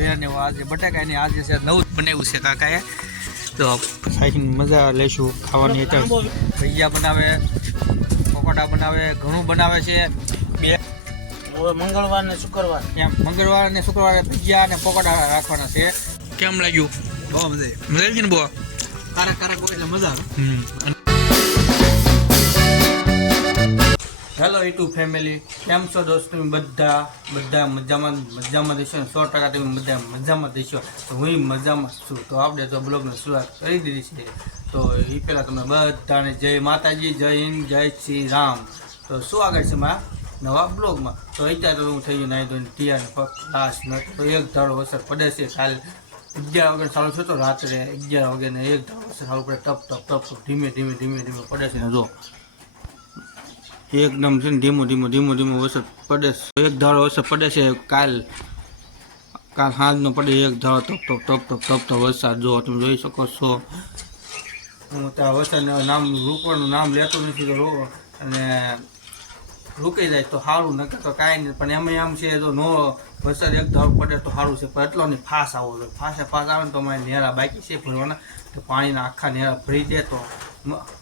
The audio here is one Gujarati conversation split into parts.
ભેળ ને આજે બટાકા ને આજે છે નવું જ બનાવ્યું છે કાકાએ. તો ખાઈને મજા લઈશું ખાવાની અત્યારે ભૈયા બનાવે પકોડા બનાવે ઘણું બનાવે છે. બે મંગળવાર ને શુક્રવાર. એમ મંગળવાર ને શુક્રવારે ભજીયા અને પકોડા રાખવાના છે. કેમ લાગ્યું? બહુ મજા મજા આવી ને બહુ? કારક કારક હોય એટલે મજા આવે. હમ. હેલો યુટ્યુબ ફેમિલી કેમ છો દોસ્તો? તમે બધા બધા મજામાં મજામાં દેશો ને? સો ટકા તમે બધા મજામાં દેશો તો હું મજામાં છું. તો આપણે તો બ્લોગની શરૂઆત કરી દીધી છે. તો એ પહેલાં તમે બધાને જય માતાજી, જય હિન્દ, જય શ્રી રામ. તો શું આગળ છે મારા નવા બ્લોગમાં? તો અત્યારે હું થઈ ગયું નાઈ ધોઈને ટીયા ને ફક્ત નથી તો એક ધાડો અસર પડે છે. કાલે અગિયાર વાગે ચાલુ થયો તો રાત્રે અગિયાર વાગે ને એક ધાડો અસર ચાલુ પડે ટપ ટપ ટપ, ધીમે ધીમે ધીમે ધીમે પડે છે ને જો. એકદમ છે ને ધીમું ધીમું ધીમું ધીમું વરસાદ પડે એક ધારો વરસાદ પડે છે, કાલ કાલ સાંજનો પડે, એક ધારો ટપ ટપ ટપ ટપ ટપ ટપ વરસાદ જો તમે જોઈ શકો છો. હું ત્યાં વરસાદને નામ રૂકવાનું નામ લેતો નથી તો રો અને રૂકી જાય તો સારું, નકર તો કાંઈ નહીં. પણ એમાં એમ છે, જો નો વરસાદ એક ધારો પડે તો સારું છે, પણ એટલો નહીં ફાસ આવવો જોઈએ. ફાસે ફાસ આવે ને તો મારે નેરા બાકી છે ભરવાના. તો પાણીના આખા નેરા ભરી દે તો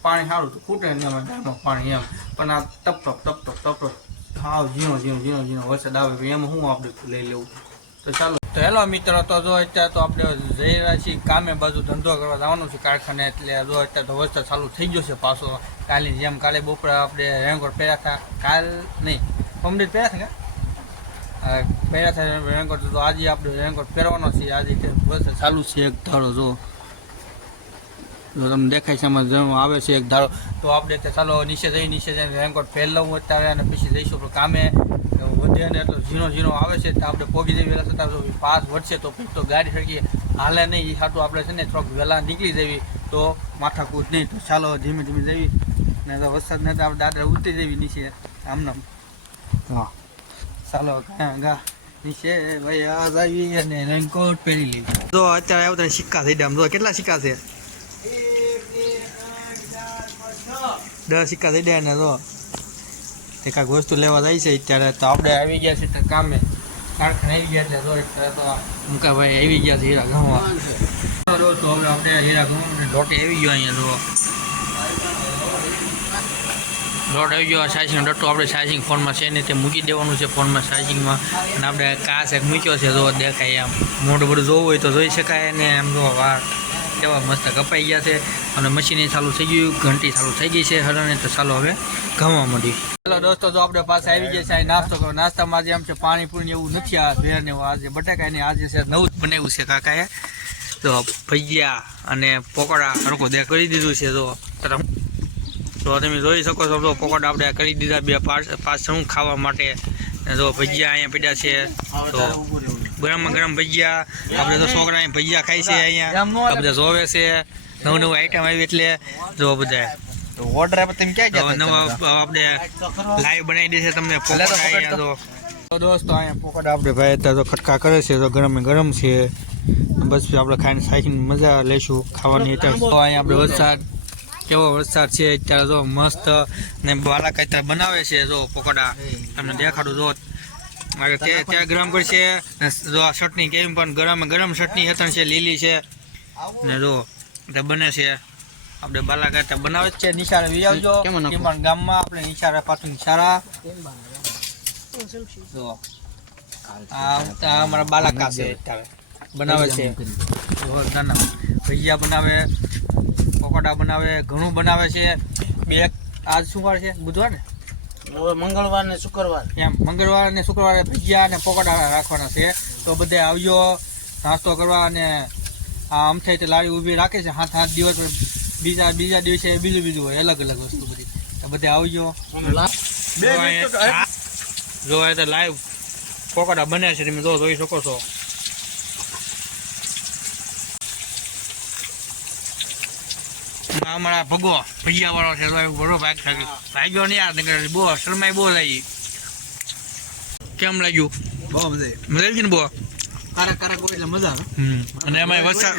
પાણી સારું તો ખૂટે ને અમારે ડાયમાં પાણી એમ. પણ આ ટપ ટપ ટપ ટપ ટપ હાવ ઝીણો ઝીણો ઝીણો ઝીણો. વરસાદ આવે એમાં હું આપણે લઈ લેવું તો ચાલો. તો હેલો મિત્રો, તો જો અત્યારે તો આપણે જઈ રહ્યા છીએ કામે બાજુ ધંધો કરવા જવાનું છે કારખાને, એટલે જો અત્યારે તો વરસાદ ચાલુ થઈ ગયો છે પાછો. કાલની જેમ કાલે બપોરે આપણે રેનકોટ પહેર્યા હતા. કાલ નહીં, કમ્પ્લીટ પહેર્યા હતા પહેર્યા હતા રેનકોટ. તો આજે આપણે રેનકોટ પહેરવાનો છે. આજે વરસાદ ચાલુ છે એક ધારો, જો. જો તમને દેખાય છે એમાં જેમ આવે છે એક ધારો તો આપણે તે ચાલો નીચે જઈ નીચે જઈને રેનકોટ લઉં અત્યારે અને પછી જઈશું પણ કામે. વધે અને એટલો ઝીણો ઝીણો આવે છે. તો આપણે પોગી જઈ વહેલા. થતાં જો પાસ વધશે તો પછી તો ગાડી સરખી હાલે નહીં. એ હાટું આપણે છે ને થોડોક વહેલા નીકળી જવી તો માથાકૂટ નહીં. તો ચાલો ધીમે ધીમે જવી ને તો વરસાદ નહીં તો આપણે દાદરા ઉતરી જવી નીચે. આમને આમ. હા. ચાલો ગા. નીચે ભાઈ આ જઈએ અને રેનકોટ પહેરી લીધું. જો અત્યારે આવતા સિક્કા થઈ ગયા. આમ જો કેટલા સિક્કા છે? દસ સિક્કા થઈ ગયા ને તો. તે કાંઈક વસ્તુ લેવા જાય છે અત્યારે તો આપણે આવી ગયા છે તો કામે. કારખાને આવી ગયા એટલે તો અત્યારે તો મુકાભાઈ આવી ગયા છે હીરા હવે આપણે હીરા ગામ લોટી આવી ગયો અહીંયા તો. લોટ આવી ગયો ચાર્જિંગ ડટ્ટો આપણે ચાર્જિંગ ફોનમાં છે ને તે મૂકી દેવાનું છે ફોનમાં ચાર્જિંગમાં અને આપણે કાચ એક મૂક્યો છે, જો દેખાય આમ મોટું બધું જોવું હોય તો જોઈ શકાય ને એમ જો વાર કેવા મસ્ત કપાઈ ગયા છે. અને મશીન ચાલુ થઈ ગયું, ઘંટી ચાલુ થઈ ગઈ છે હરણે તો ચાલો હવે ઘઉંમાં મળી ચાલો દોસ્તો, જો આપણે પાસે આવી ગયા છે નાસ્તો કરો નાસ્તામાં આજે એમ છે પાણીપુરી એવું નથી આ ભેળ ને એવું. આજે બટાકા ને આજે છે નવું જ બનાવ્યું છે કાકાએ. તો ભજીયા અને પકોડા હરકો દે કરી દીધું છે તો તો તમે જોઈ શકો છો તો પકોડા આપણે કરી દીધા બે પાછળ ખાવા માટે. તો ભજીયા અહીંયા પડ્યા છે, તો ગરમ ગરમ ભજીયા આપણે તો છોકરા ભજીયા ખાય છે અહીંયા. બધા જોવે છે. નવું નવું આઈટમ આવી એટલે જો બધા. ઓર્ડર આપે તમે ક્યાં ગયા નવા આપણે લાઈવ બનાવી દેશે તમને પકોડા અહીંયા તો દોસ્તો અહીંયા પકોડા આપણે ભાઈ અત્યારે તો ખટકા કરે છે તો ગરમ ગરમ છે. બસ આપણે ખાઈને ખાઈને મજા લઈશું ખાવાની અત્યારે. તો અહીંયા આપણે વરસાદ કેવો વરસાદ છે અત્યારે જો મસ્ત ને બાલા કઈતા બનાવે છે જો પોકોડા તમને દેખાડું જો. ત્યાં ગરમ કરશે ચટણી કેમ પણ ગરમ ગરમ ચટણી હેઠળ છે લીલી છે. ને જો તે બને છે. આપણે બાલાઘાટ બનાવે જ છે. નિશાળે વી આવજો. પણ ગામમાં આપણે નિશાળે પાછું નિશાળા. જો. આ આ અમારા બાલાકા છે બનાવે છે. ના ના. ભજીયા બનાવે પકોડા બનાવે ઘણું બનાવે છે. બે આજ શું વાર છે? બુધવાર? ને હવે મંગળવાર ને શુક્રવાર. એમ મંગળવાર ને શુક્રવારે ભજીયા અને પકોડા રાખવાના છે. તો બધે આવજો નાસ્તો કરવા અને આ અમથે તે લારી ઊભી રાખે છે. સાત સાત દિવસ બીજા બીજા દિવસે બીજું બીજું હોય અલગ અલગ વસ્તુ બધી. તો બધે આવજો. જો અહીંયા- જો એ તો લાઈવ પકોડા બને છે તમે જો જોઈ શકો છો. અમારા ભગો ભૈયા વાળો છે તો બરો ભાગ থাকে ભાગ્યો નહીં યાર નકર બો શરમાઈ બો લાગી. કેમ લાગ્યું? બહુ મજા મજા આવી ને બો કારા કારા હોય એટલે મજા આવે. અને એમાં વરસાદ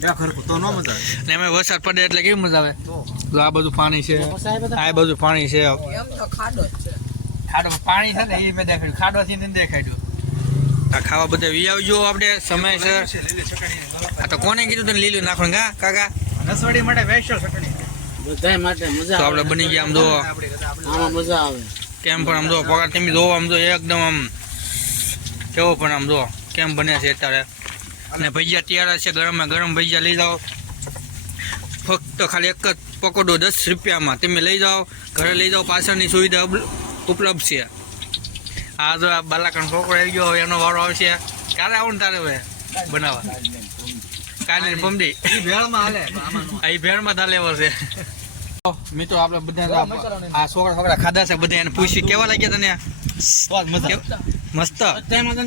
ત્યાં ખરખું તો ન મજા અને એમાં વરસાદ પડે એટલે કેવી મજા આવે? તો. આ બધું પાણી છે. આ બધું પાણી છે. ખાડો પાણી છે ને એ મેં દેખાડ્યું. ખાડો થી નથી દેખાડ્યું. આ ખાવા બધા વી આવજો આપણે સમયસર આ તો કોને કીધું તને લીલું નાખવાનું? કા કાકા? રસવાડી માટે સ્પેશિયલ ચટણી બધાય માટે મજા તો આવે. આપણે બની ગયા આમ જો આમાં મજા આવે. કેમ પણ આમ જો પગાર તમે જો આમ જો એકદમ આમ કેવો પણ આમ જો કેમ બને છે અત્યારે. અને ભજીયા તૈયાર છે ગરમ ગરમ ભજીયા લઈ જાઓ. ફક્ત ખાલી એક જ પકોડો દસ રૂપિયામાં. તમે લઈ જાઓ ઘરે લઈ જાઓ પાછળની સુવિધા ઉપલબ્ધ છે. આ જો આ બાલાકણ પકોડો આવી ગયો હવે એનો વારો આવશે. ક્યારે આવું ને તારે હવે? બનાવવા. કાલે પમદી ઈ ભેળમાં હાલે આ ભેળમાં તા લેવો છે. મિત્રો આપણે બધા આ છોકરા છોકરા ખાધા છે બધા એને પૂછી કેવા લાગ્યા તને? મસ્ત?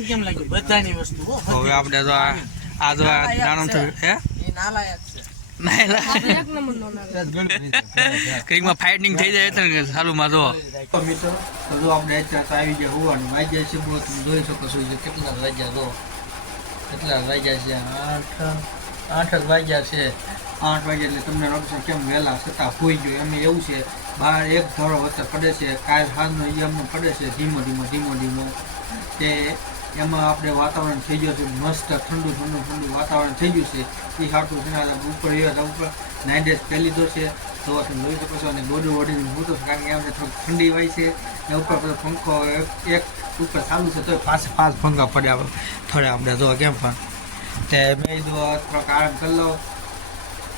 કેમ લાગ્યું? બધાની વસ્તુ હવે આપણે તો આ આ જો આ થયું હે? ક્રિકમાં ફાઇટિંગ થઈ જાય સાલુમાં જો. મિત્રો જો આપણે અત્યારે આવી ગયા હોવાનું. વાગ્યા છે બહુ તમે જોઈ શકો છો કેટલા વાગ્યા જો. કેટલા વાગ્યા છે? આઠ આઠ વાગ્યા છે. આઠ વાગ્યા એટલે તમને લાગશે કેમ વહેલા છતાં હોઈ ગયો. એમ એવું છે બહાર એક ધારો વચ્ચે પડે છે, કાલ સાંજનો એમનો પડે છે, ધીમો ધીમો ધીમો ધીમો. કે એમાં આપણે વાતાવરણ થઈ ગયું છે, મસ્ત ઠંડુ ઠંડુ ઠંડુ વાતાવરણ થઈ ગયું છે. એ સાટું છે ઉપર, એ ઉપર. નાઇન ડેઝ પહેલી લીધો છે. તો તમે જોઈ શકો છો અને ગોડું વડીને હું તો કારણ કે એમને થોડીક ઠંડી હોય છે. ને ઉપર બધો પંખો એક- ઉપર ચાલુ છે તો પાછ પાંચ પંખા પડ્યા થડે આપણે જોવા કેમ પણ. આરામ કરી લઉં.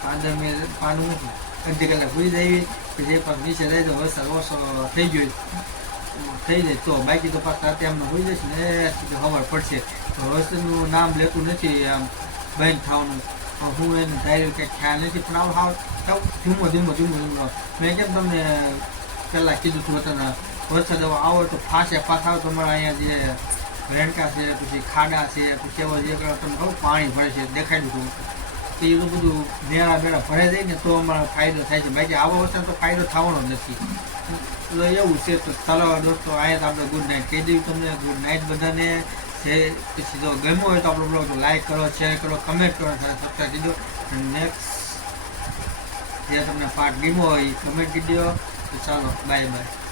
પાંદર મિનિટ પાનું મૂકી. અડધી કલાક સુઈ જાય પછી પાછું નીચે લઈ દઉં વરસાદ ઓછો થઈ ગયો થઈ જાય તો બાકી તો પાછા અત્યારે હોઈ જશે ને ખબર પડશે. તો વરસાદનું નામ લેતું નથી આમ બંધ થવાનું. હું એને ધાર્યું કે ખ્યાલ નથી, પણ આવું હાવ ધીમો ધીમો ધીમો ધીમો. મેં કેમ તમને પહેલાં કીધું હતું તને વરસાદ આવો તો ફાસે પાછા આવો તમારા અહીંયા જે રેણકા છે, પછી ખાડા છે, પછી એવા જે તમે કહું પાણી ભરે છે દેખાડ્યું હતું તો એવું બધું મેળા બેળા ભરે જાય ને તો અમારો ફાયદો થાય છે. બાકી આવો વરસાદ તો ફાયદો થવાનો નથી. તો એવું છે તો ચાલો દોસ્તો આયા આપણે ગુડ નાઇટ કહી દઉં તમને. ગુડ નાઇટ બધાને. જે પછી જો ગમ્યો હોય તો આપણો બ્લોગ લાઈક કરો શેર કરો કમેન્ટ કરો સાથે સબસ્ક્રાઈબ કરી દો. નેક્સ્ટ જે તમને પાર્ટ ગમ્યો હોય કમેન્ટ કરી દો. તો ચાલો બાય બાય